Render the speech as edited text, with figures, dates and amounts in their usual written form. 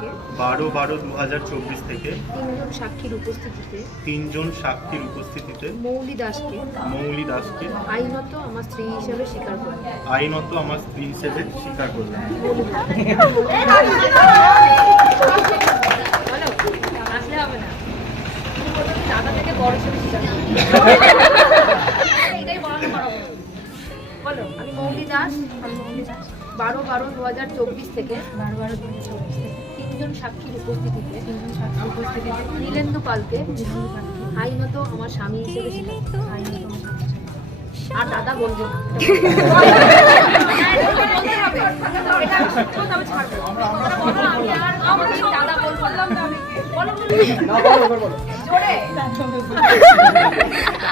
থেকে 12/12/2024 থেকে তিনজন সাক্ষীর উপস্থিতিতে মৌলি দাসকে আইনত আমার স্ত্রী হিসেবে স্বীকার করলাম। আসলে হবে না, দাদা থেকে বড় হিসেবে স্বীকার করলাম। এটাই বড় করাবো। বলো, আমি মৌলি দাস 12/12/2024 থেকে তিনজন সাক্ষীর উপস্থিতিতে নীলেন্দু পালকে আইনত আমার স্বামী হিসেবে স্বীকার করলাম। আর দাদা বলবো না, দাদা বলবো।